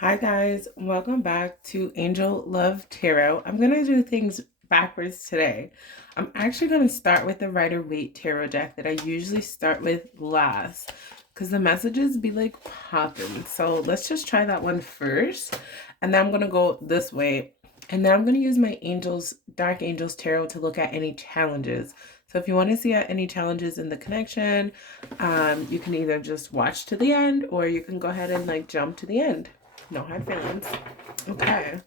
Hi guys, welcome back to Angel Love Tarot. I'm going to do things backwards today. I'm actually going to start with the Rider-Waite Tarot deck that I usually start with last because the messages be like popping. So let's just try that one first, and then I'm going to go this way. And then I'm going to use my Dark Angels Tarot to look at any challenges. So if you want to see any challenges in the connection, you can either just watch to the end or you can go ahead and like jump to the end. No hard feelings. Okay.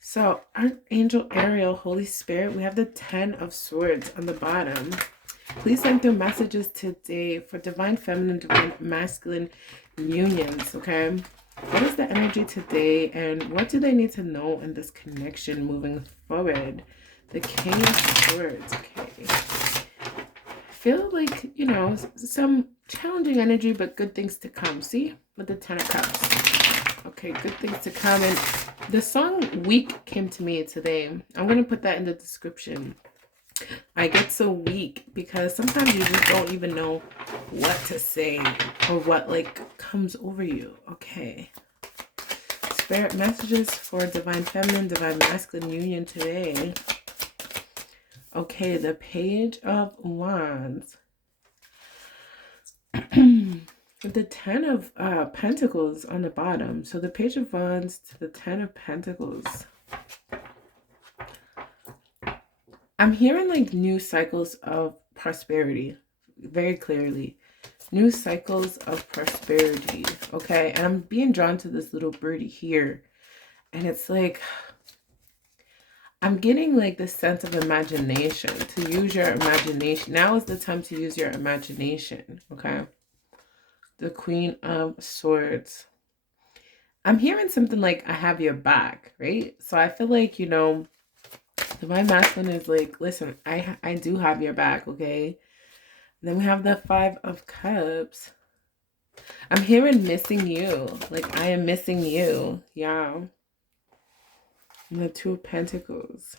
So, Archangel Ariel, Holy Spirit, we have the 10 of Swords on the bottom. Please send through messages today for divine feminine, divine masculine unions, okay? What is the energy today and what do they need to know in this connection moving forward? The King of Swords, okay. I feel like, some challenging energy, but good things to come. See? With the 10 of Cups. Okay, good things to come. And the song Weak came to me today. I'm going to put that in the description. I get so weak because sometimes you just don't even know what to say or what like comes over you. Okay. Spirit messages for divine feminine, divine masculine union today. Okay, the Page of Wands. The 10 of Pentacles on the bottom. So the Page of Wands to the 10 of Pentacles. I'm hearing like new cycles of prosperity very clearly. New cycles of prosperity. Okay. And I'm being drawn to this little birdie here. And it's like, I'm getting like the sense of imagination. To use your imagination. Now is the time to use your imagination. Okay. The Queen of Swords. I'm hearing something like, I have your back, right? So I feel like, divine masculine is like, listen, I do have your back, okay? And then we have the 5 of Cups. I'm hearing missing you. Like, I am missing you. Yeah. And the 2 of Pentacles.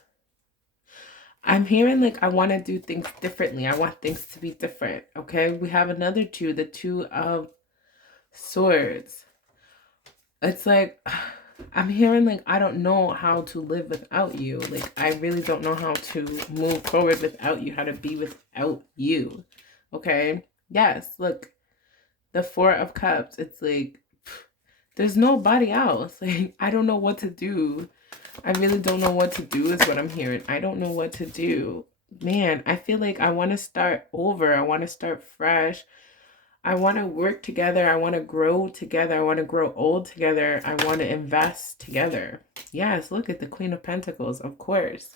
I'm hearing like, I want to do things differently. I want things to be different, okay? We have another 2, the 2 of Swords. It's like, I'm hearing like, I don't know how to live without you. Like, I really don't know how to move forward without you, how to be without you. Okay? Yes, look, the 4 of Cups. It's like, there's nobody else. Like, I don't know what to do. I really don't know what to do is what I'm hearing. I don't know what to do. Man, I feel like I want to start over. I want to start fresh. I want to work together. I want to grow together. I want to grow old together. I want to invest together. Yes, look at the Queen of Pentacles, of course.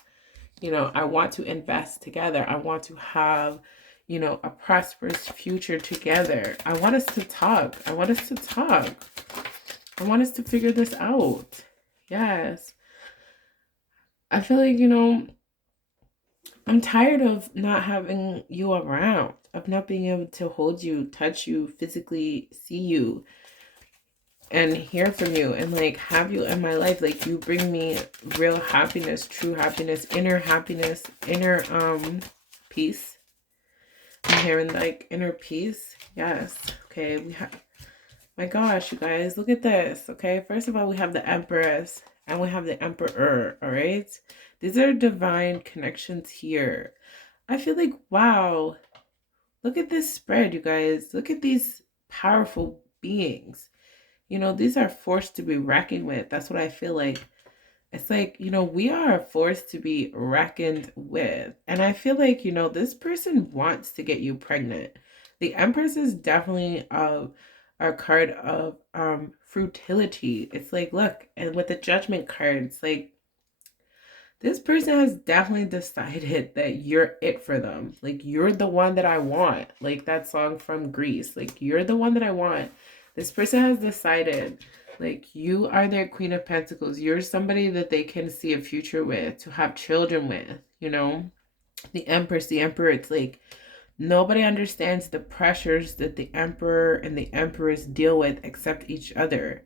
I want to invest together. I want to have, a prosperous future together. I want us to talk. I want us to talk. I want us to figure this out. Yes. I feel like, I'm tired of not having you around, of not being able to hold you, touch you, physically see you, and hear from you, and like have you in my life. Like, you bring me real happiness, true happiness, inner peace. I'm hearing like inner peace. Yes. Okay, we have, my gosh, you guys, look at this. Okay, first of all, we have the Empress and we have the Emperor. All right, these are divine connections here. I feel like, wow, look at this spread, you guys. Look at these powerful beings. These are forced to be reckoned with. That's what I feel like. It's like, we are a force to be reckoned with. And I feel like, this person wants to get you pregnant. The Empress is definitely a card of fruitility. It's like, look, and with the Judgment card, it's like, this person has definitely decided that you're it for them. Like, you're the one that I want. Like that song from Greece. Like, you're the one that I want. This person has decided, like, you are their Queen of Pentacles. You're somebody that they can see a future with, to have children with, The Empress, the Emperor, it's like, nobody understands the pressures that the Emperor and the Empress deal with except each other.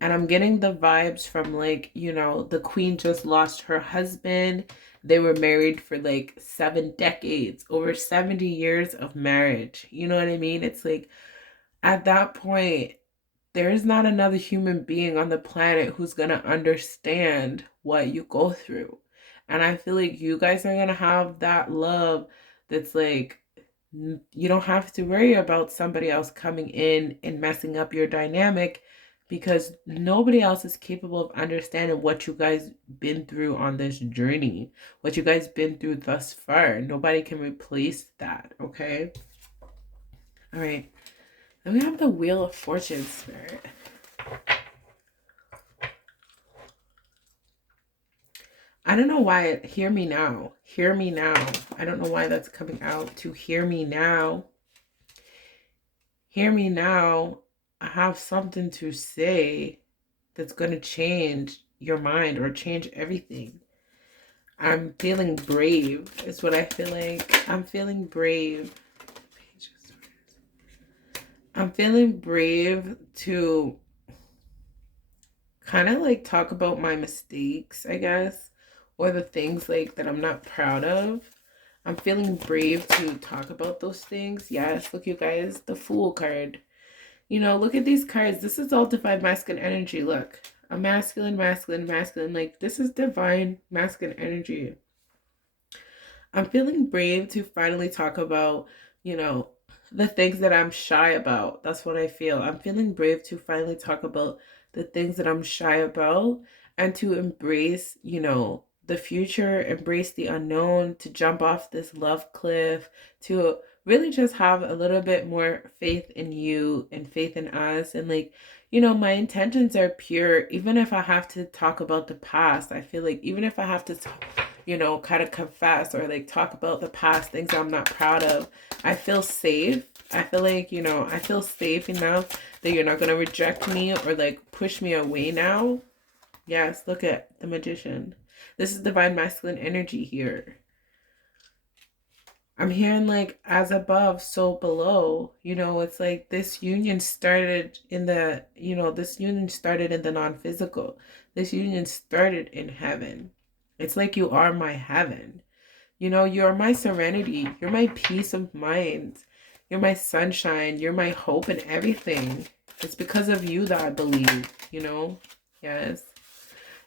And I'm getting the vibes from like, the Queen just lost her husband. They were married for like 7 decades, over 70 years of marriage. You know what I mean? It's like, at that point, there is not another human being on the planet who's going to understand what you go through. And I feel like you guys are going to have that love that's like, you don't have to worry about somebody else coming in and messing up your dynamic, because nobody else is capable of understanding what you guys been through on this journey, what you guys been through thus far. Nobody can replace that, okay? All right. Then we have the Wheel of Fortune, Spirit. I don't know why. Hear me now. Hear me now. I don't know why that's coming out to hear me now. Hear me now. I have something to say that's going to change your mind or change everything. I'm feeling brave is what I feel like. I'm feeling brave. I'm feeling brave to kind of like talk about my mistakes, I guess, or the things like that I'm not proud of. I'm feeling brave to talk about those things. Yes, look, you guys, the Fool card. You know, look at these cards. This is all divine masculine energy. Look, a masculine, masculine, masculine. Like, this is divine masculine energy. I'm feeling brave to finally talk about, you know, the things that I'm shy about. That's what I feel. I'm feeling brave to finally talk about the things that I'm shy about, and to embrace, you know, the future, embrace the unknown, to jump off this love cliff, to really just have a little bit more faith in you and faith in us. And like, you know, my intentions are pure. Even if I have to talk about the past, I feel like even if I have to you know, kind of confess or like talk about the past things I'm not proud of, I feel safe. I feel like, you know, I feel safe enough that you're not going to reject me or like push me away now. Yes, look at the Magician. This is divine masculine energy here. I'm hearing like as above, so below. You know, it's like this union started in the, you know, this union started in the non-physical. This union started in heaven. It's like you are my heaven. You know, you're my serenity. You're my peace of mind. You're my sunshine. You're my hope and everything. It's because of you that I believe, you know? Yes.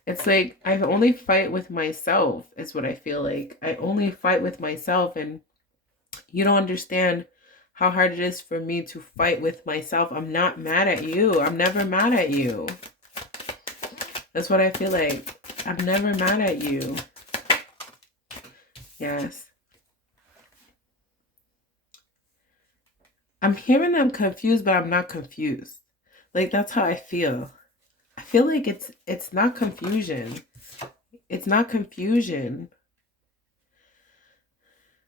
It's like I only fight with myself, is what I feel like. I only fight with myself, and you don't understand how hard it is for me to fight with myself. I'm not mad at you. I'm never mad at you. That's what I feel like. I'm never mad at you. Yes. I'm hearing I'm confused, but I'm not confused. Like, that's how I feel. I feel like it's not confusion. It's not confusion.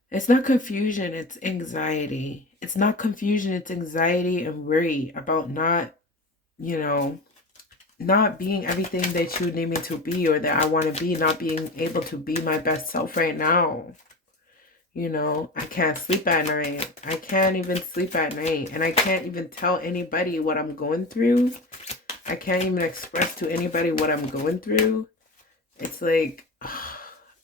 It's not confusion, it's anxiety. It's not confusion, it's anxiety and worry about not, you know, not being everything that you need me to be or that I want to be, not being able to be my best self right now. You know, I can't sleep at night. I can't even sleep at night. And I can't even tell anybody what I'm going through. I can't even express to anybody what I'm going through. It's like,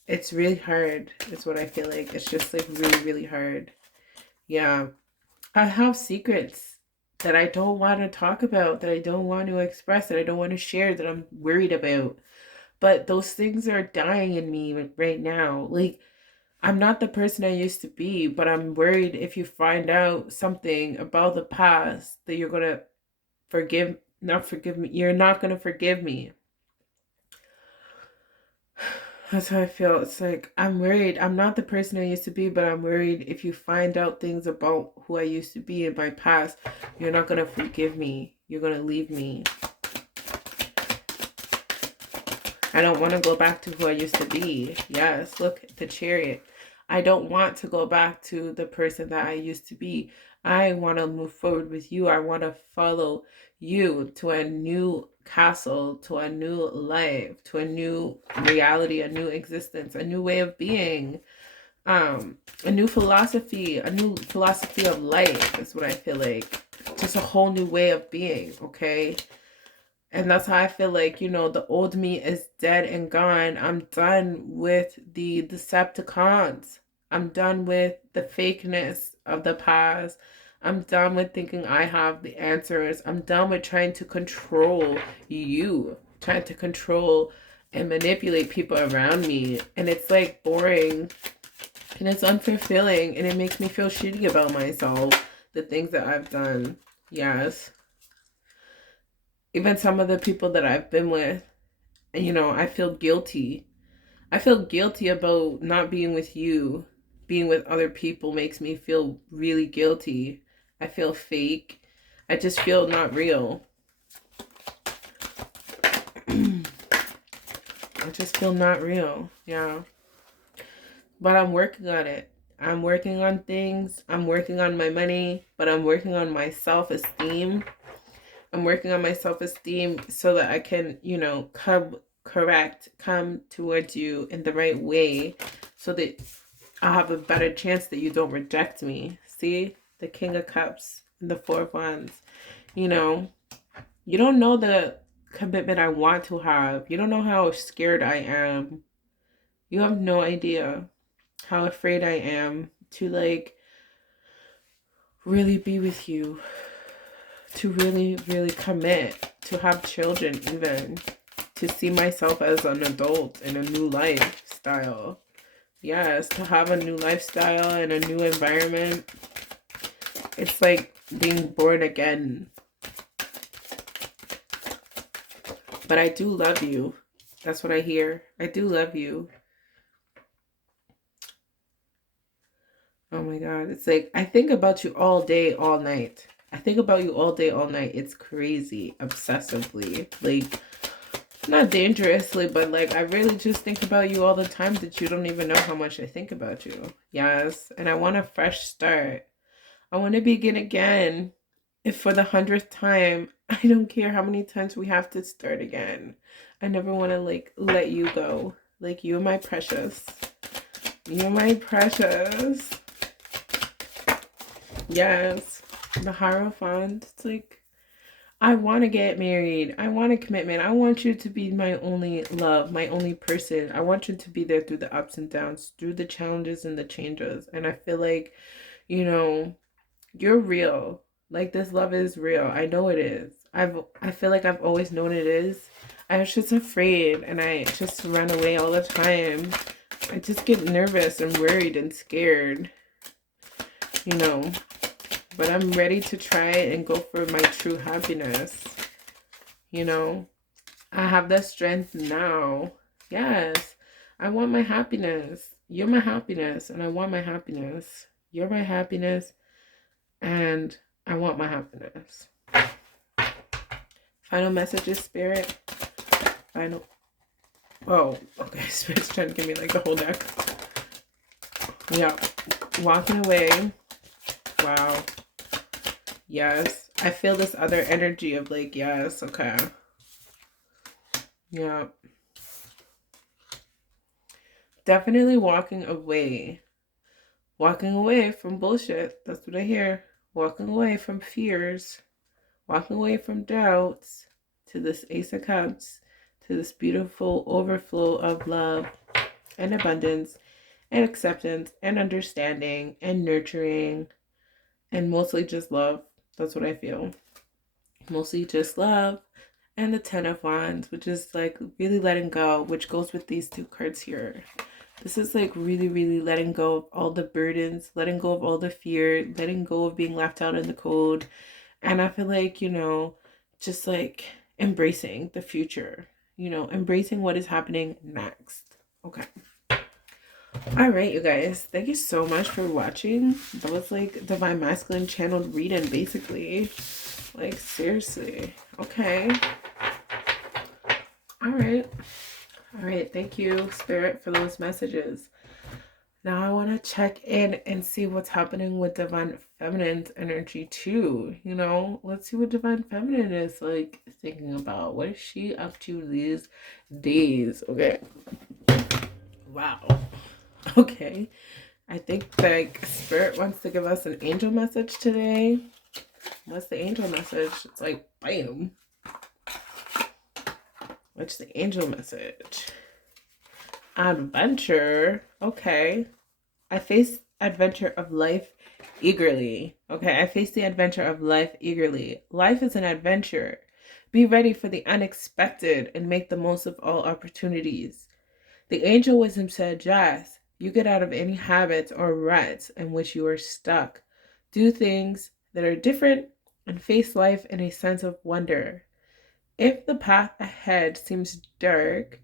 it's really hard. It's what I feel like. It's just like really, really hard. Yeah. I have secrets that I don't want to talk about, that I don't want to express, that I don't want to share, that I'm worried about. But those things are dying in me right now. Like, I'm not the person I used to be, but I'm worried if you find out something about the past that you're going to not forgive me. You're not going to forgive me. That's how I feel. It's like, I'm worried. I'm not the person I used to be, but I'm worried if you find out things about who I used to be in my past, you're not going to forgive me. You're going to leave me. I don't want to go back to who I used to be. Yes, look, the Chariot. I don't want to go back to the person that I used to be. I want to move forward with you. I want to follow you to a new castle, to a new life, to a new reality, a new existence, a new way of being, a new philosophy of life is what I feel like. Just a whole new way of being, okay? And that's how I feel like, you know, the old me is dead and gone. I'm done with the Decepticons. I'm done with the fakeness of the past. I'm done with thinking I have the answers. I'm done with trying to control you, trying to control and manipulate people around me. And it's like boring and it's unfulfilling and it makes me feel shitty about myself, the things that I've done. Yes. Even some of the people that I've been with, you know, I feel guilty. I feel guilty about not being with you. Being with other people makes me feel really guilty. I feel fake. I just feel not real. I just feel not real. Yeah. But I'm working on it. I'm working on things. I'm working on my money, but I'm working on my self-esteem. I'm working on my self-esteem so that I can, you know, come towards you in the right way so that I'll have a better chance that you don't reject me. See? The King of Cups and the Four of Wands. You know, you don't know the commitment I want to have. You don't know how scared I am. You have no idea how afraid I am to like really be with you, to really, really commit, to have children even, to see myself as an adult in a new lifestyle. Yes, to have a new lifestyle and a new environment. It's like being born again. But I do love you. That's what I hear. I do love you. Oh my God. It's like, I think about you all day, all night. I think about you all day, all night. It's crazy. Obsessively. Like, not dangerously, but like, I really just think about you all the time that you don't even know how much I think about you. Yes. And I want a fresh start. I want to begin again. If for the 100th time, I don't care how many times we have to start again. I never want to like let you go. Like, you're my precious. You're my precious. Yes. The Hierophant. It's like, I want to get married. I want a commitment. I want you to be my only love, my only person. I want you to be there through the ups and downs, through the challenges and the changes. And I feel like, you know, you're real. Like, this love is real. I know it is. I feel like I've always known it is. I was just afraid and I just run away all the time. I just get nervous and worried and scared, you know. But I'm ready to try and go for my true happiness. You know, I have the strength now. Yes, I want my happiness. You're my happiness and I want my happiness. You're my happiness and I want my happiness. Final messages, Spirit. Final. Oh, okay. Spirit's trying to give me like the whole deck. Yeah. Walking away. Wow. Yes. I feel this other energy of like, yes, okay. Yeah. Definitely walking away. Walking away from bullshit. That's what I hear. Walking away from fears. Walking away from doubts to this Ace of Cups, to this beautiful overflow of love and abundance and acceptance and understanding and nurturing and mostly just love. That's what I feel. Mostly just love. And the Ten of Wands, which is like really letting go, which goes with these two cards here. This is like really, really letting go of all the burdens, letting go of all the fear, letting go of being left out in the cold. And I feel like, you know, just like embracing the future, you know, embracing what is happening next. Okay. All right, you guys. Thank you so much for watching. That was like Divine Masculine channeled reading, basically. Like, seriously. Okay. All right. All right. Thank you, Spirit, for those messages. Now I want to check in and see what's happening with Divine Feminine's energy too. You know, let's see what Divine Feminine is like thinking about. What is she up to these days? Okay. Wow. Okay. I think like Spirit wants to give us an angel message today. What's the angel message? It's like, bam. What's the angel message? Adventure. Okay. I face adventure of life eagerly. Okay, I face the adventure of life eagerly. Life is an adventure. Be ready for the unexpected and make the most of all opportunities. The angel wisdom said, Jazz, you get out of any habits or ruts in which you are stuck. Do things that are different and face life in a sense of wonder. If the path ahead seems dark,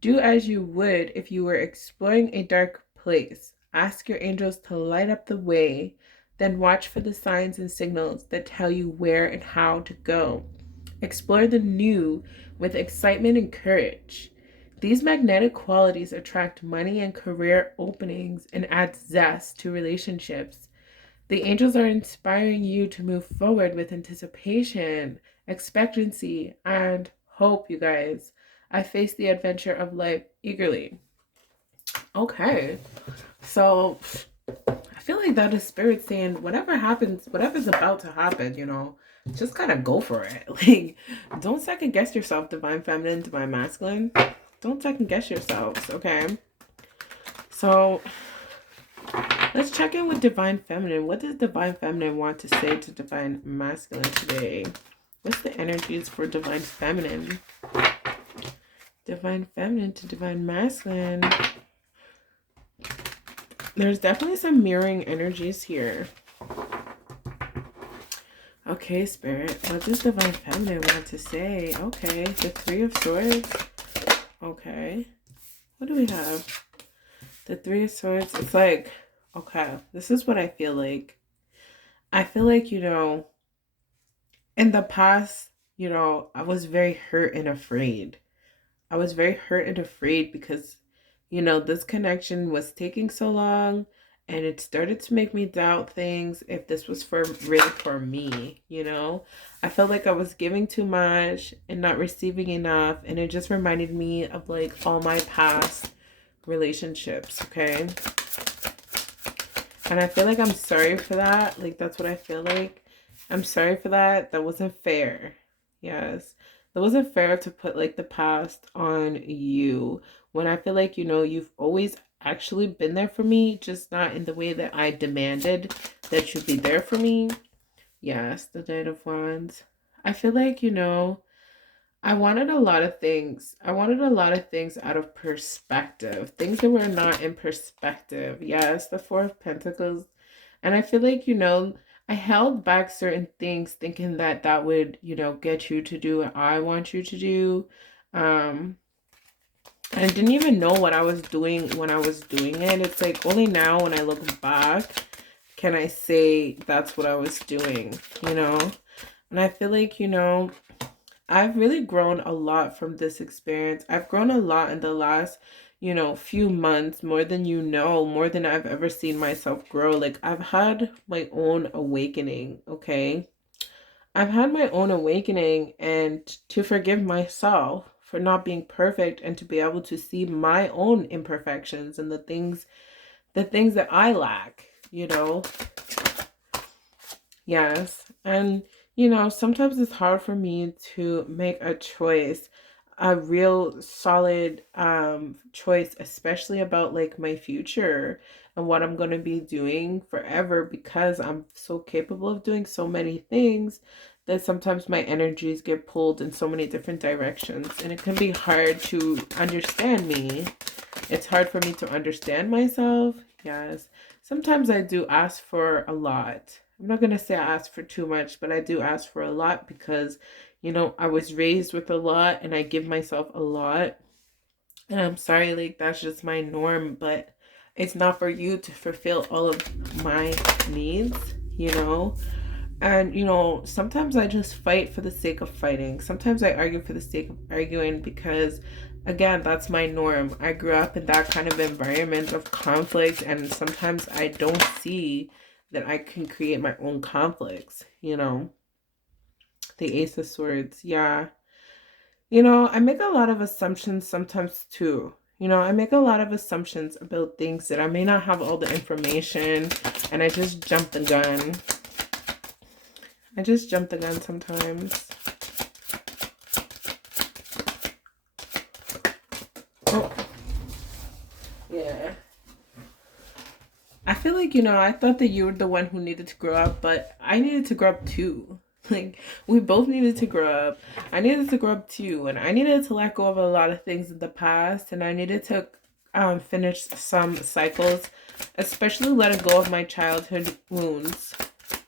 do as you would if you were exploring a dark place. Ask your angels to light up the way, then watch for the signs and signals that tell you where and how to go. Explore the new with excitement and courage. These magnetic qualities attract money and career openings and add zest to relationships. The angels are inspiring you to move forward with anticipation, expectancy, and hope, you guys. I face the adventure of life eagerly. Okay. So I feel like that is spirit saying whatever happens, whatever's about to happen, just kind of go for it. Like, don't second guess yourself, divine feminine, divine masculine. Don't second guess yourselves, okay? So let's check in with divine feminine. What does divine feminine want to say to divine masculine today? What's the energies for divine feminine? Divine feminine to divine masculine. There's definitely some mirroring energies here. Okay, Spirit. What does divine feminine want to say? Okay, the Three of Swords. Okay. What do we have? The Three of Swords. It's like, okay, this is what I feel like. I feel like, in the past, I was very hurt and afraid. I was very hurt and afraid because, this connection was taking so long and it started to make me doubt things if this was really for me, I felt like I was giving too much and not receiving enough. And it just reminded me of like all my past relationships, okay? And I feel like I'm sorry for that. Like, that's what I feel like. I'm sorry for that. That wasn't fair. Yes. That wasn't fair to put like the past on you when I feel like, you've always actually been there for me, just not in the way that I demanded that you be there for me. Yes, the Knight of Wands. I feel like, I wanted a lot of things. I wanted a lot of things out of perspective. Things that were not in perspective. Yes, the Four of Pentacles. And I feel like, I held back certain things thinking that that would, get you to do what I want you to do. And I didn't even know what I was doing when I was doing it. It's like only now when I look back can I say that's what I was doing, And I feel like, I've really grown a lot from this experience. I've grown a lot in the last, few months, more than more than I've ever seen myself grow. Like, I've had my own awakening, okay? I've had my own awakening, and to forgive myself for not being perfect and to be able to see my own imperfections and the things that I lack, Yes. And, sometimes it's hard for me to make a choice, a real solid choice, especially about like my future and what I'm going to be doing forever, because I'm so capable of doing so many things that sometimes my energies get pulled in so many different directions, and it can be hard to understand me. It's hard for me to understand myself. Yes. Sometimes I do ask for a lot. I'm not going to say I ask for too much, but I do ask for a lot because, I was raised with a lot and I give myself a lot. And I'm sorry, like, that's just my norm, but it's not for you to fulfill all of my needs, And, sometimes I just fight for the sake of fighting. Sometimes I argue for the sake of arguing because, again, that's my norm. I grew up in that kind of environment of conflict, and sometimes I don't see that I can create my own conflicts, The Ace of Swords, yeah. I make a lot of assumptions sometimes too. I make a lot of assumptions about things that I may not have all the information, and I just jump the gun. I just jump the gun sometimes. Oh. Yeah. I feel like, you know, I thought that you were the one who needed to grow up, but I needed to grow up too. Like, we both needed to grow up. I needed to grow up too, and I needed to let go of a lot of things in the past, and I needed to finish some cycles, especially letting go of my childhood wounds,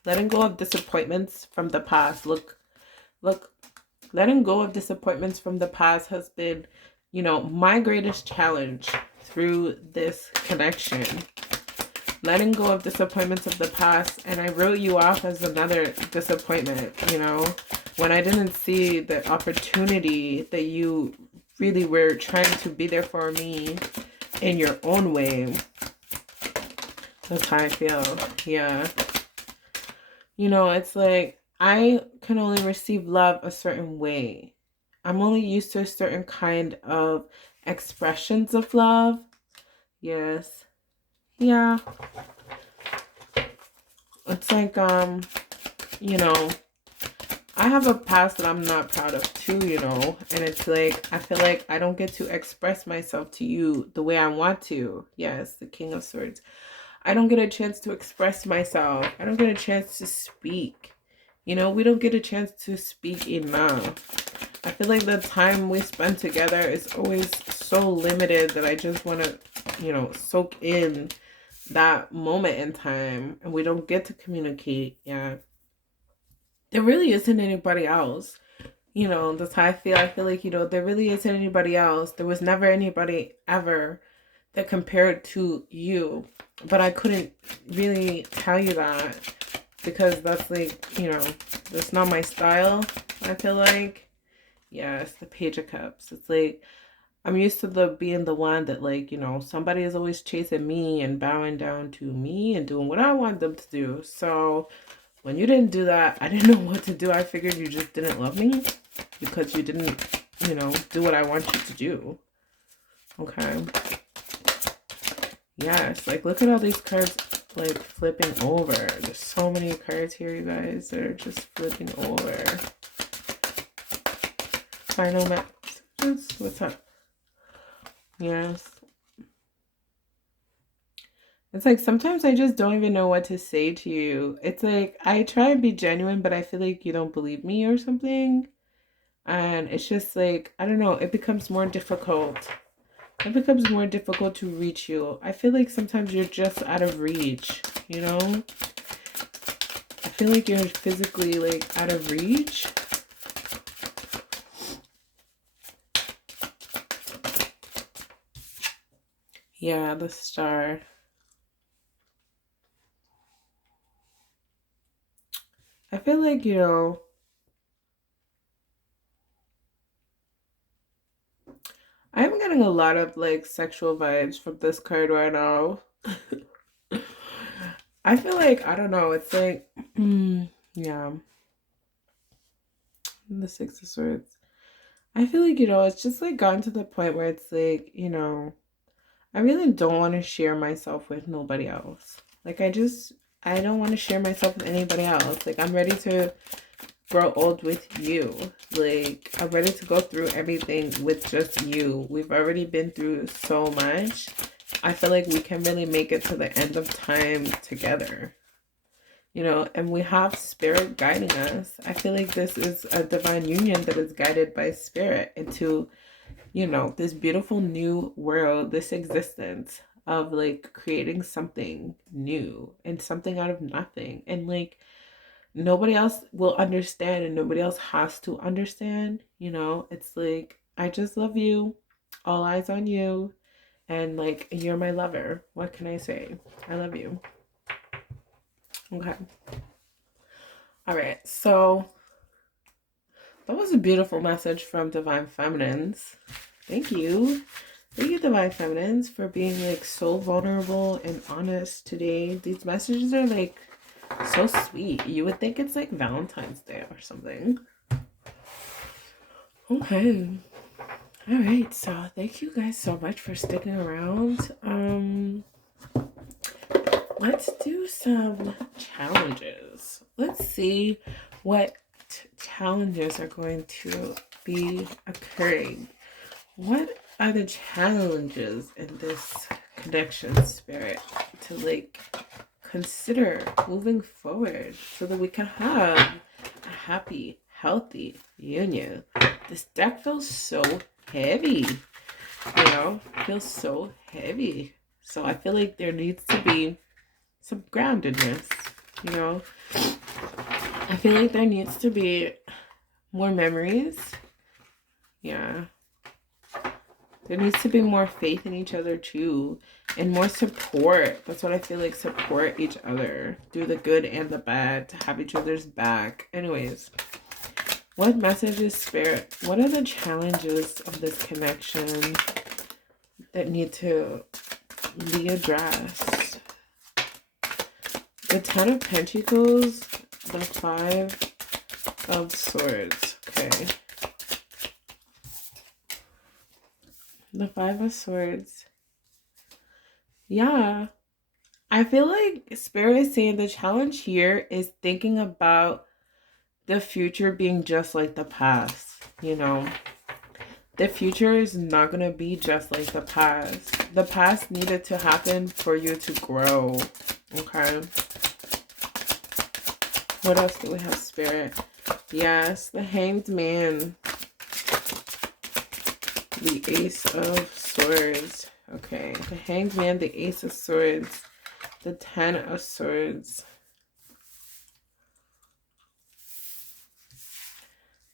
letting go of disappointments from the past. Look, letting go of disappointments from the past has been, you know, my greatest challenge through this connection. Letting go of disappointments of the past, and I wrote you off as another disappointment, you know, when I didn't see the opportunity that you really were trying to be there for me in your own way. That's how I feel. Yeah. You know, it's like I can only receive love a certain way. I'm only used to a certain kind of expressions of love. Yes. Yeah. It's like, you know, I have a past that I'm not proud of too, you know, and it's like, I feel like I don't get to express myself to you the way I want to. Yes, the King of Swords. I don't get a chance to express myself. I don't get a chance to speak. You know, we don't get a chance to speak enough. I feel like the time we spend together is always so limited that I just want to, you know, soak in that moment in time, and we don't get to communicate. Yeah. There really isn't anybody else. You know, that's how I feel. I feel like, you know, there really isn't anybody else. There was never anybody ever that compared to you. But I couldn't really tell you that because that's like, you know, that's not my style, I feel like. Yeah, it's the Page of Cups. It's like, I'm used to being the one that, like, you know, somebody is always chasing me and bowing down to me and doing what I want them to do. So when you didn't do that, I didn't know what to do. I figured you just didn't love me because you didn't, you know, do what I want you to do. Okay. Yes, like, look at all these cards, like, flipping over. There's so many cards here, you guys, that are just flipping over. Final messages. What's up? Yes. It's like sometimes I just don't even know what to say to you. It's like I try and be genuine, but I feel like you don't believe me or something. And it's just like, I don't know, it becomes more difficult. It becomes more difficult to reach you. I feel like sometimes you're just out of reach, you know? I feel like you're physically, like, out of reach. Yeah, the Star. I feel like, you know, I'm getting a lot of, like, sexual vibes from this card right now. I feel like, I don't know, it's like, yeah. The Six of Swords. I feel like, you know, it's just, like, gotten to the point where it's like, you know, I really don't want to share myself with nobody else. Like, I don't want to share myself with anybody else. Like, I'm ready to grow old with you. Like, I'm ready to go through everything with just you. We've already been through so much. I feel like we can really make it to the end of time together. You know, and we have spirit guiding us. I feel like this is a divine union that is guided by spirit into, you know, this beautiful new world, this existence of, like, creating something new and something out of nothing. And, like, nobody else will understand and nobody else has to understand, you know? It's like, I just love you. All eyes on you. And, like, you're my lover. What can I say? I love you. Okay. All right. So that was a beautiful message from Divine Feminines. Thank you. Thank you, Divine Feminines, for being, like, so vulnerable and honest today. These messages are, like, so sweet. You would think it's, like, Valentine's Day or something. Okay. All right. So thank you guys so much for sticking around. Let's do some challenges. Let's see what challenges are going to be occurring. What are the challenges in this connection, Spirit, to, like, consider moving forward so that we can have a happy, healthy union. This deck feels so heavy, you know, feels so heavy. So I feel like there needs to be some groundedness, you know. I feel like there needs to be more memories. Yeah. There needs to be more faith in each other too. And more support. That's what I feel like. Support each other. Do the good and the bad. To have each other's back. Anyways. What message is Spirit? What are the challenges of this connection that need to be addressed? The Ten of Pentacles. The Five of Swords. Okay. The Five of Swords. Yeah. I feel like Spirit is saying the challenge here is thinking about the future being just like the past, you know. The future is not going to be just like the past. The past needed to happen for you to grow, okay? What else do we have, Spirit? Yes, the Hanged Man. The Ace of Swords. Okay, the Hanged Man, the Ace of Swords, the Ten of Swords.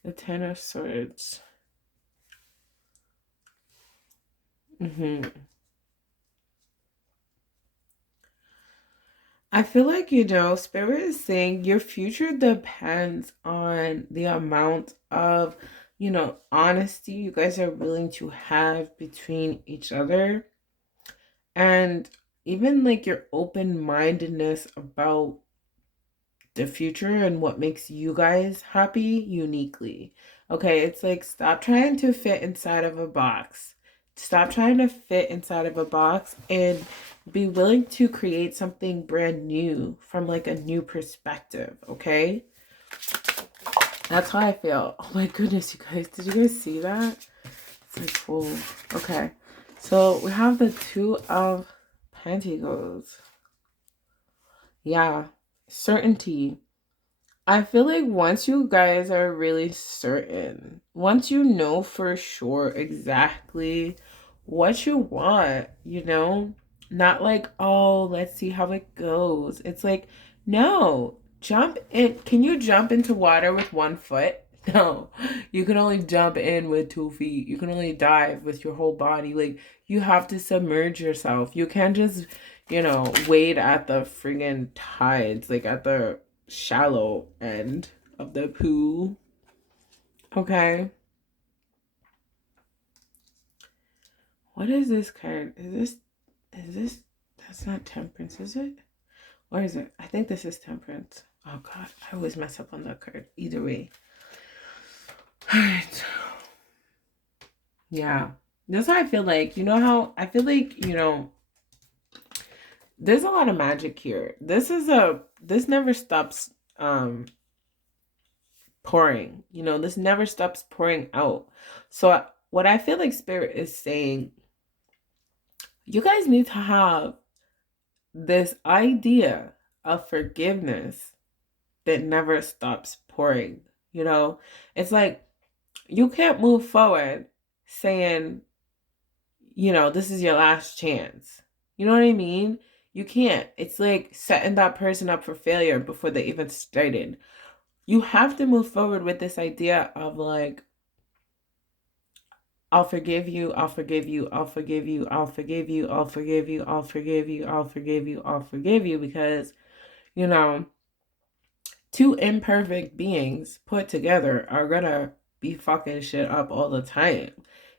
The Ten of Swords. I feel like, you know, Spirit is saying your future depends on the amount of, you know, honesty you guys are willing to have between each other. And even like your open-mindedness about the future and what makes you guys happy uniquely. Okay, it's like stop trying to fit inside of a box. Stop trying to fit inside of a box and be willing to create something brand new from like a new perspective, okay? That's how I feel. Oh my goodness, you guys. Did you guys see that? It's like, whoa. Okay. So we have the Two of Pentacles. Yeah. Certainty. I feel like once you guys are really certain, once you know for sure exactly what you want, you know, not like, oh, let's see how it goes. It's like, no, jump in. Can you jump into water with one foot? No, you can only jump in with 2 feet. You can only dive with your whole body. Like, you have to submerge yourself. You can't just, you know, wade at the friggin' tides, like at the shallow end of the pool. Okay. What is this card? Is this, that's not Temperance, is it? Or is it? I think this is Temperance. Oh God, I always mess up on that card. Either way. All right. Yeah. That's how I feel like. You know how I feel like, you know, there's a lot of magic here. This never stops pouring. You know, this never stops pouring out. So what I feel like Spirit is saying, you guys need to have this idea of forgiveness that never stops pouring. You know, it's like you can't move forward saying, you know, this is your last chance. You know what I mean? You can't. It's like setting that person up for failure before they even started. You have to move forward with this idea of like, I'll forgive you, I'll forgive you, I'll forgive you, I'll forgive you, I'll forgive you, I'll forgive you, I'll forgive you, I'll forgive you, because, you know, two imperfect beings put together are gonna be fucking shit up all the time.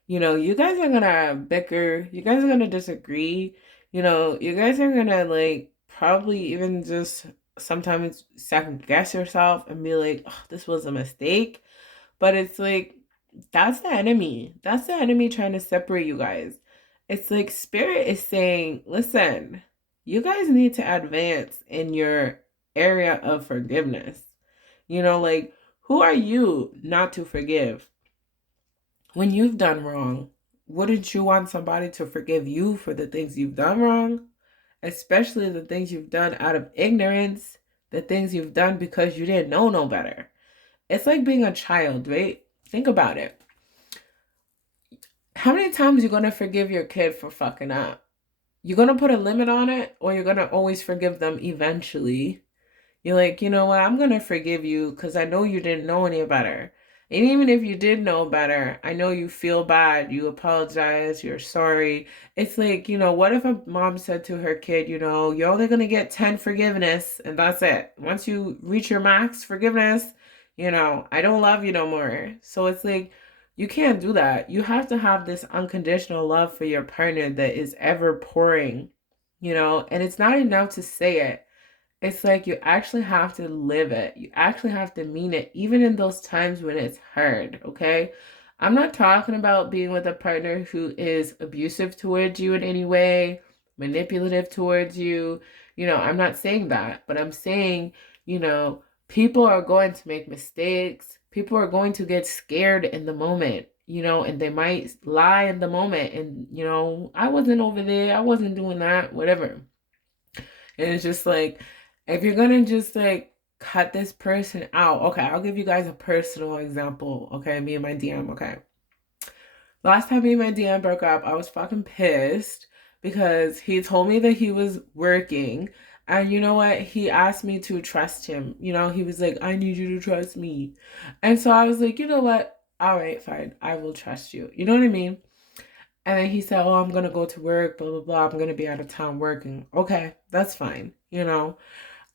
You know, you guys are gonna bicker, you guys are gonna disagree, you know, you guys are gonna like probably even just sometimes second guess yourself and be like, oh, this was a mistake. But it's like, that's the enemy. That's the enemy trying to separate you guys. It's like Spirit is saying, listen, you guys need to advance in your area of forgiveness. You know, like, who are you not to forgive? When you've done wrong, wouldn't you want somebody to forgive you for the things you've done wrong? especially the things you've done out of ignorance, the things you've done because you didn't know no better. It's like being a child, right? Think about it. How many times you gonna forgive your kid for fucking up? You're gonna put a limit on it, or you're gonna always forgive them eventually? You're like, you know what? I'm going to forgive you because I know you didn't know any better. And even if you did know better, I know you feel bad. You apologize. You're sorry. It's like, what if a mom said to her kid, you're only going to get 10 forgiveness and that's it. Once you reach your max forgiveness, I don't love you no more. So it's like, you can't do that. You have to have this unconditional love for your partner that is ever pouring, and it's not enough to say it. It's like you actually have to live it. You actually have to mean it, even in those times when it's hard, okay? I'm not talking about being with a partner who is abusive towards you in any way, manipulative towards you. I'm not saying that, but I'm saying, people are going to make mistakes. People are going to get scared in the moment, and they might lie in the moment. And, I wasn't over there. I wasn't doing that, whatever. And it's just like, if you're gonna just like cut this person out, okay, I'll give you guys a personal example. Okay, me and my DM. Okay, last time me and my DM broke up, I was fucking pissed because he told me that he was working, and you know what? He asked me to trust him. He was like, I need you to trust me, and so I was like, you know what? All right, fine, I will trust you. You know what I mean? And then he said, oh, I'm gonna go to work, blah blah blah. I'm gonna be out of town working. Okay, that's fine.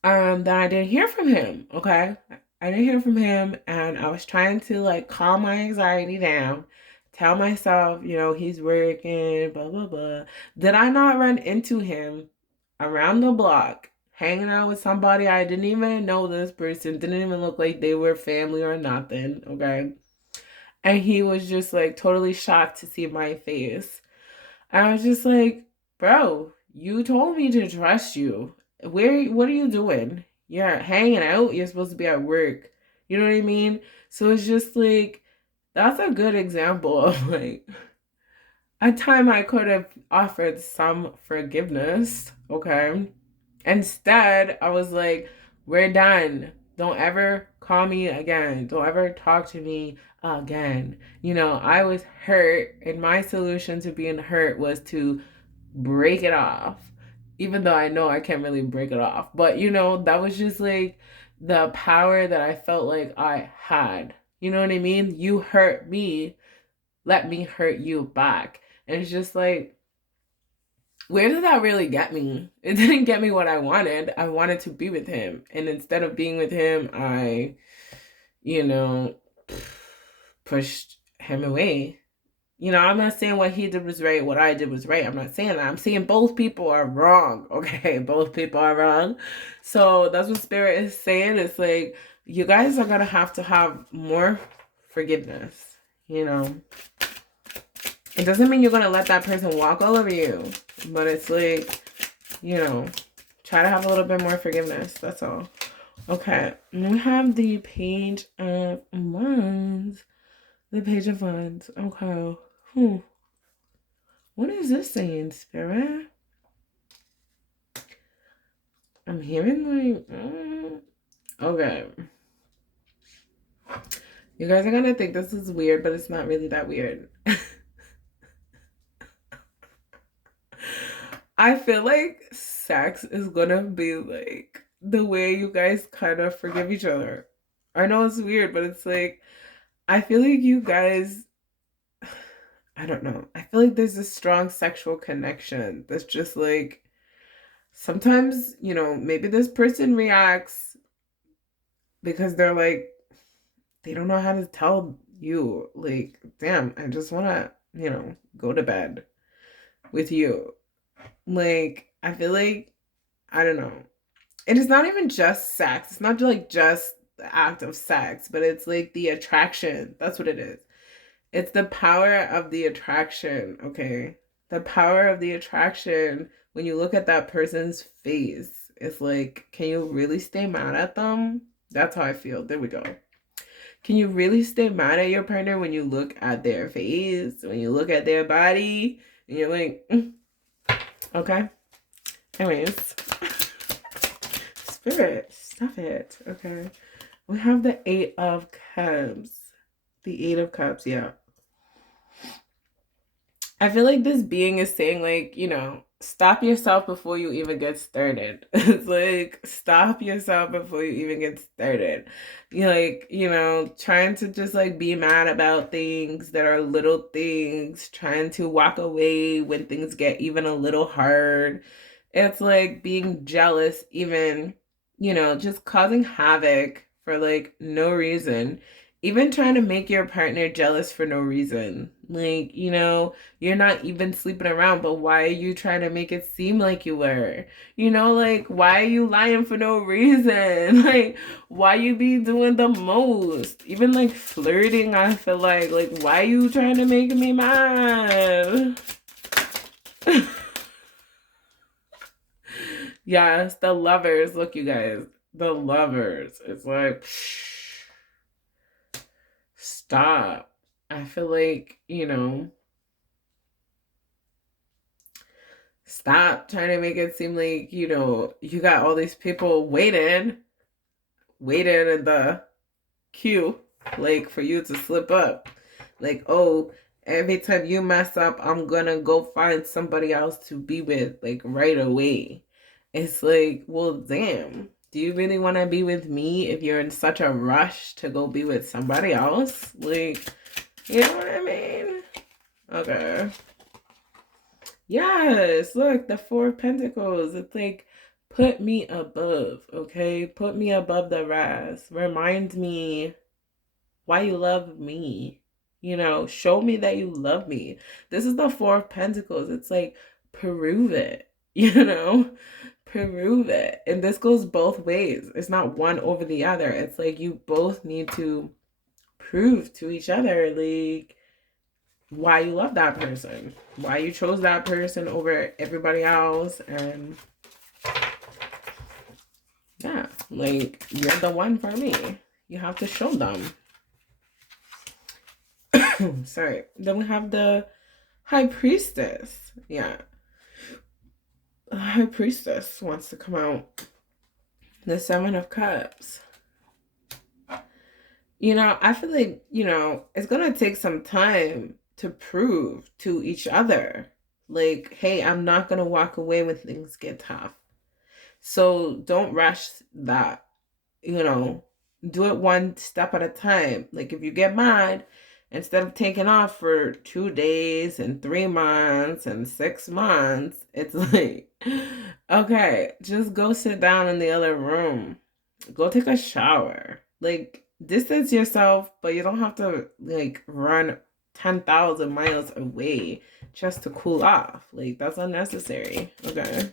Then I didn't hear from him. Okay. I didn't hear from him, and I was trying to like calm my anxiety down, tell myself, he's working, blah blah blah. Did I not run into him around the block, hanging out with somebody I didn't even know? This person didn't even look like they were family or nothing, okay? And he was just like totally shocked to see my face. I was just like, bro, you told me to trust you. What are you doing? You're hanging out. You're supposed to be at work. You know what I mean? So it's just like, that's a good example of like a time I could have offered some forgiveness. Okay. Instead, I was like, we're done. Don't ever call me again. Don't ever talk to me again. I was hurt, and my solution to being hurt was to break it off. Even though I know I can't really break it off. But, that was just like the power that I felt like I had. You know what I mean? You hurt me, let me hurt you back. And it's just like, where did that really get me? It didn't get me what I wanted. I wanted to be with him. And instead of being with him, I, pushed him away. I'm not saying what he did was right, what I did was right. I'm not saying that. I'm saying both people are wrong. Okay, both people are wrong. So that's what Spirit is saying. It's like, you guys are going to have more forgiveness. It doesn't mean you're going to let that person walk all over you. But it's like, try to have a little bit more forgiveness. That's all. Okay, we have the Page of Wands. The Page of Wands. Okay. What is this saying, Spirit? I'm hearing like... Okay. You guys are going to think this is weird, but it's not really that weird. I feel like sex is going to be like the way you guys kind of forgive each other. I know it's weird, but it's like, I feel like you guys... I don't know. I feel like there's a strong sexual connection that's just like, sometimes, maybe this person reacts because they're like, they don't know how to tell you, like, damn, I just want to, go to bed with you. Like, I feel like, I don't know. And it's not even just sex. It's not like just the act of sex, but it's like the attraction. That's what it is. It's the power of the attraction, okay? The power of the attraction, when you look at that person's face, it's like, can you really stay mad at them? That's how I feel. There we go. Can you really stay mad at your partner when you look at their face, when you look at their body, and you're like, okay? Anyways, Spirit, stop it. Okay. We have the Eight of Cups. The Eight of Cups, yeah. I feel like this being is saying, like, stop yourself before you even get started. It's like, stop yourself before you even get started. You're like, trying to just like be mad about things that are little things, trying to walk away when things get even a little hard. It's like being jealous, even, just causing havoc for like no reason. Even trying to make your partner jealous for no reason. Like, you're not even sleeping around, but why are you trying to make it seem like you were? Like, why are you lying for no reason? Like, why you be doing the most? Even like flirting, I feel like, why are you trying to make me mad? Yes, the Lovers. Look, you guys, the Lovers. It's like, stop. I feel like, stop trying to make it seem like, you got all these people waiting in the queue, like for you to slip up. Like, oh, every time you mess up, I'm gonna go find somebody else to be with, like right away. It's like, well, damn. Do you really want to be with me if you're in such a rush to go be with somebody else? Like, you know what I mean? Okay. Yes, look, the Four of Pentacles. It's like, put me above, okay? Put me above the rest. Remind me why you love me. Show me that you love me. This is the Four of Pentacles. It's like, prove it, prove it. And this goes both ways. It's not one over the other. It's like you both need to prove to each other, like, why you love that person, why you chose that person over everybody else. And yeah, like, you're the one for me. You have to show them. Sorry. Then we have the High Priestess. Yeah. The High Priestess wants to come out. The Seven of Cups. I feel like, it's going to take some time to prove to each other, like, hey, I'm not going to walk away when things get tough. So don't rush that, do it one step at a time. Like, if you get mad, instead of taking off for 2 days and 3 months and 6 months, it's like, okay, just go sit down in the other room. Go take a shower. Like, distance yourself, but you don't have to like run 10,000 miles away just to cool off. Like, that's unnecessary. Okay.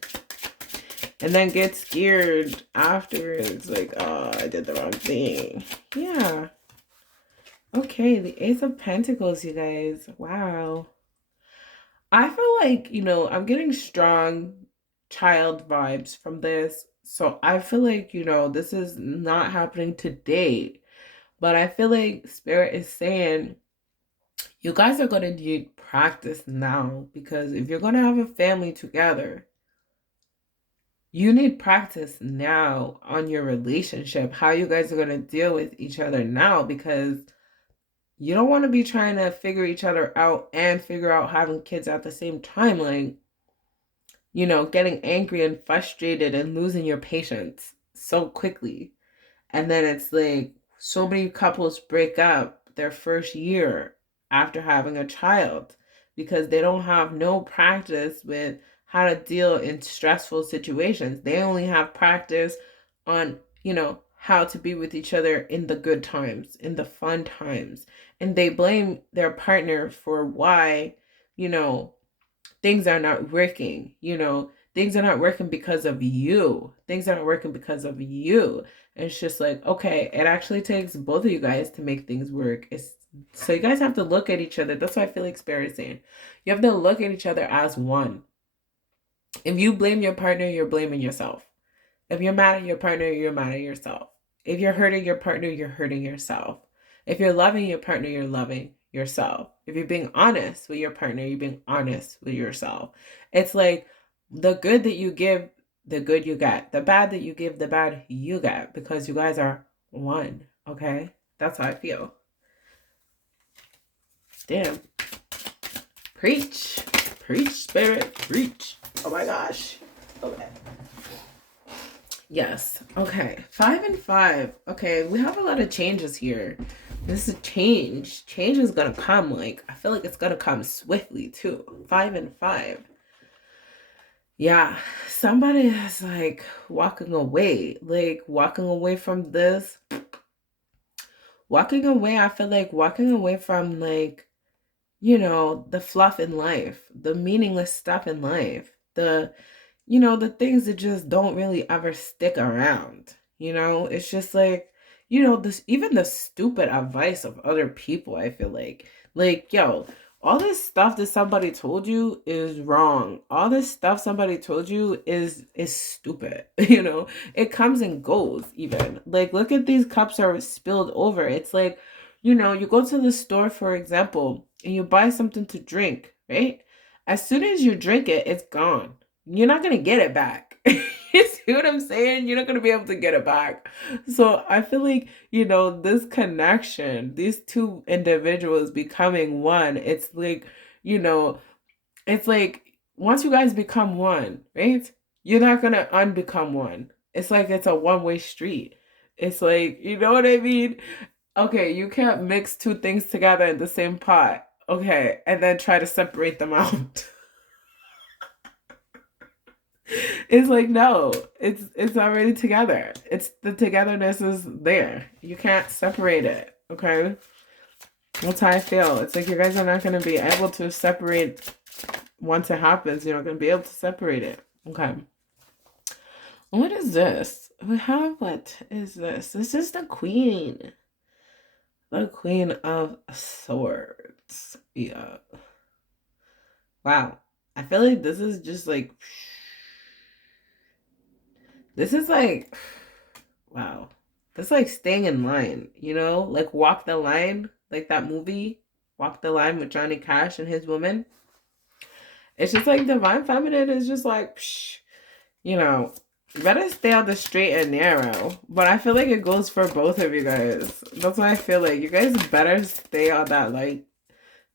And then get scared afterwards, like, oh, I did the wrong thing. Yeah. Okay, the Ace of Pentacles, you guys. Wow. I feel like, I'm getting strong child vibes from this. So I feel like, this is not happening today. But I feel like Spirit is saying, you guys are going to need practice now. Because if you're going to have a family together, you need practice now on your relationship, how you guys are going to deal with each other now, because you don't want to be trying to figure each other out and figure out having kids at the same time. Like, getting angry and frustrated and losing your patience so quickly. And then it's like, so many couples break up their first year after having a child because they don't have no practice with how to deal in stressful situations. They only have practice on, how to be with each other in the good times, in the fun times. And they blame their partner for why, things are not working. Things are not working because of you. Things are not working because of you. And it's just like, okay, it actually takes both of you guys to make things work. So you guys have to look at each other. That's what I feel like Spirit is saying. You have to look at each other as one. If you blame your partner, you're blaming yourself. If you're mad at your partner, you're mad at yourself. If you're hurting your partner, you're hurting yourself. If you're loving your partner, you're loving yourself. If you're being honest with your partner, you're being honest with yourself. It's like, The good that you give, the good you get. The bad that you give, the bad you get. Because you guys are one. Okay? That's how I feel. Damn. Preach. Preach, spirit. Preach. Oh my gosh. Okay. Yes. Okay. 5 and 5. Okay. We have a lot of changes here. This is change. Change is going to come. Like, I feel like it's going to come swiftly too. 5 and 5. Yeah. Somebody is like walking away. Like, walking away from this. Walking away. I feel like walking away from, like, the fluff in life, the meaningless stuff in life, the things that just don't really ever stick around. It's just like, this, even the stupid advice of other people, I feel like, yo, all this stuff that somebody told you is wrong. All this stuff somebody told you is stupid. It comes and goes. Even like, look at these cups are spilled over. It's like, you go to the store, for example, and you buy something to drink, right? As soon as you drink it, it's gone. You're not going to get it back. You see what I'm saying? You're not going to be able to get it back. So I feel like, this connection, these two individuals becoming one, you know, it's like once you guys become one, right? You're not going to unbecome one. It's like it's a one-way street. It's like, you know what I mean? Okay, you can't mix two things together in the same pot. Okay, and then try to separate them out. It's like, no, it's already together. It's the togetherness is there. You can't separate it. Okay? That's how I feel. It's like you guys are not gonna be able to separate once it happens, you're not gonna be able to separate it. Okay. What is this? What is this? This is the Queen. The Queen of Swords. Yeah. Wow. I feel like this is just like, this is like, wow. That's like staying in line, like Walk the Line, like that movie, Walk the Line with Johnny Cash and his woman. It's just like Divine Feminine is just like, you better stay on the straight and narrow. But I feel like it goes for both of you guys. That's why I feel like you guys better stay on that, like,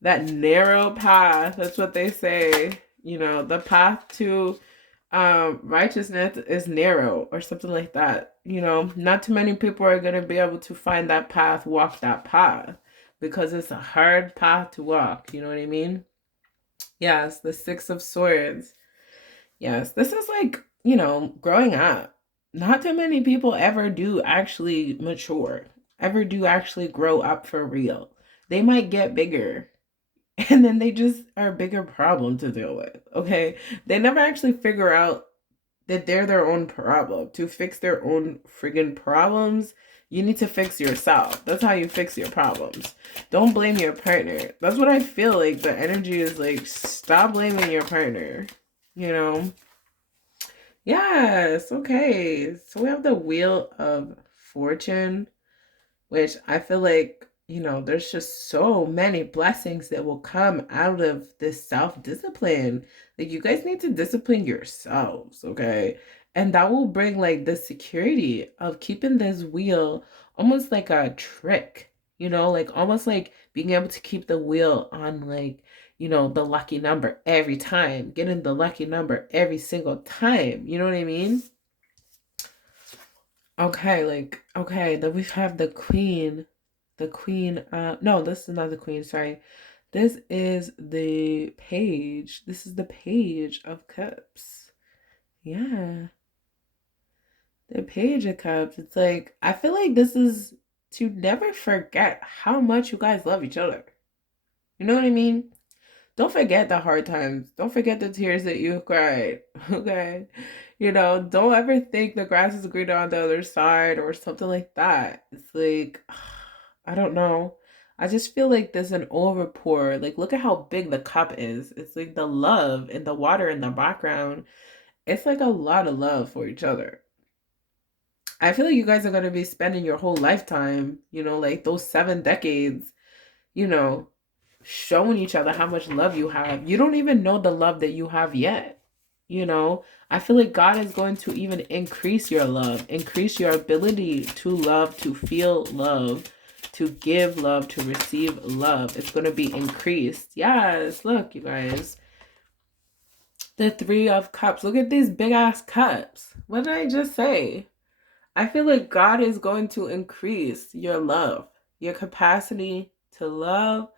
that narrow path. That's what they say. The path to righteousness is narrow or something like that. Not too many people are going to be able to find that path, walk that path, because it's a hard path to walk. You know what I mean? Yes, the Six of Swords. Yes, this is like, growing up. Not too many people ever do actually mature, ever do actually grow up for real. They might get bigger, and then they just are a bigger problem to deal with. Okay, they never actually figure out that they're their own problem. To fix their own friggin' problems, you need to fix yourself. That's how you fix your problems. Don't blame your partner. That's what I feel like the energy is like. Stop blaming your partner. Yes, okay. So we have the Wheel of Fortune, which I feel like, there's just so many blessings that will come out of this self-discipline. Like, you guys need to discipline yourselves, okay? And that will bring, like, the security of keeping this wheel almost like a trick, like almost like being able to keep the wheel on, like, the lucky number every time, getting the lucky number every single time. You know what I mean? Okay, like, okay, then we have the Queen. The Queen, no, this is not the Queen, sorry. This is the Page. This is the Page of Cups. Yeah. The Page of Cups. It's like, I feel like this is to never forget how much you guys love each other. You know what I mean? Don't forget the hard times. Don't forget the tears that you cried. Okay? Don't ever think the grass is greener on the other side or something like that. It's like, I don't know. I just feel like there's an overpour. Like, look at how big the cup is. It's like the love and the water in the background. It's like a lot of love for each other. I feel like you guys are going to be spending your whole lifetime, like those 7 decades, you know, showing each other how much love you have. You don't even know the love that you have yet. You know, I feel like God is going to even increase your love, increase your ability to love, to feel love, to give love, to receive love. It's going to be increased. Yes, look, you guys. The Three of Cups. Look at these big ass cups. What did I just say? I feel like God is going to increase your love, your capacity to love,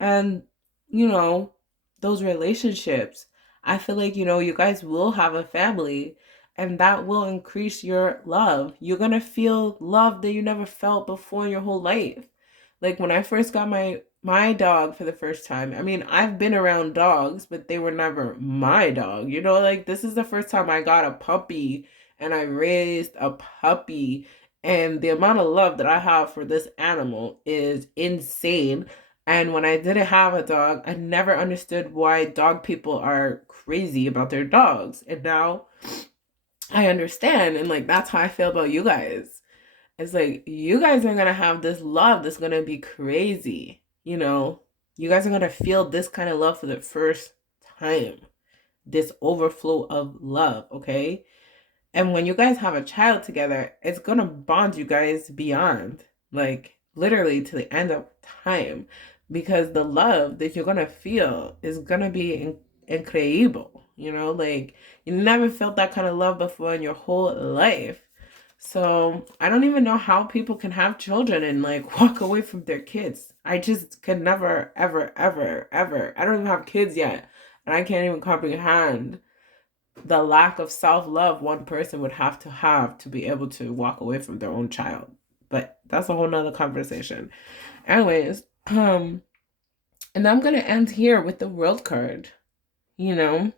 and, you know, those relationships. I feel like, you guys will have a family, and that will increase your love. You're going to feel love that you never felt before in your whole life. Like when I first got my dog for the first time. I mean, I've been around dogs, but they were never my dog. Like this is the first time I got a puppy and I raised a puppy, and the amount of love that I have for this animal is insane. And when I didn't have a dog, I never understood why dog people are crazy about their dogs. And now I understand, and like that's how I feel about you guys. It's like you guys are gonna have this love that's gonna be crazy. You guys are gonna feel this kind of love for the first time. This overflow of love, okay? And when you guys have a child together, it's gonna bond you guys beyond, like literally to the end of time, because the love that you're gonna feel is gonna be incredible. Like you never felt that kind of love before in your whole life. So I don't even know how people can have children and like walk away from their kids. I just could never, ever, ever, ever. I don't even have kids yet, and I can't even comprehend the lack of self-love one person would have to be able to walk away from their own child. But that's a whole nother conversation. Anyways, and I'm gonna end here with the World card. This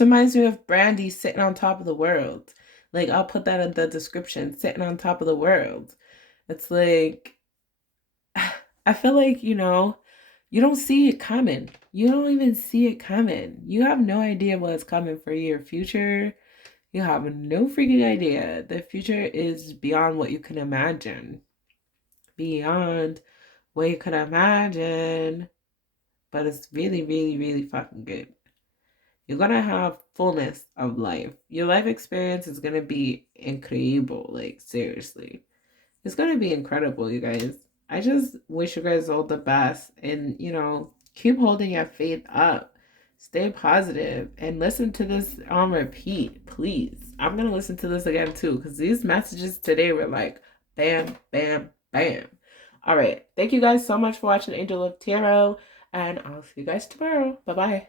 reminds me of Brandy sitting on top of the world. Like I'll put that in the description, sitting on top of the world. It's like I feel like, you don't see it coming. You don't even see it coming. You have no idea what's coming for your future. You have no freaking idea. The future is beyond what you can imagine. Beyond what you can imagine. But it's really, really, really fucking good. You're gonna have fullness of life. Your life experience is gonna be incredible. Like, seriously. It's gonna be incredible, you guys. I just wish you guys all the best, and keep holding your faith up. Stay positive and listen to this on repeat, please. I'm gonna listen to this again too, because these messages today were like bam, bam, bam. All right. Thank you guys so much for watching Angel of Tarot, and I'll see you guys tomorrow. Bye bye.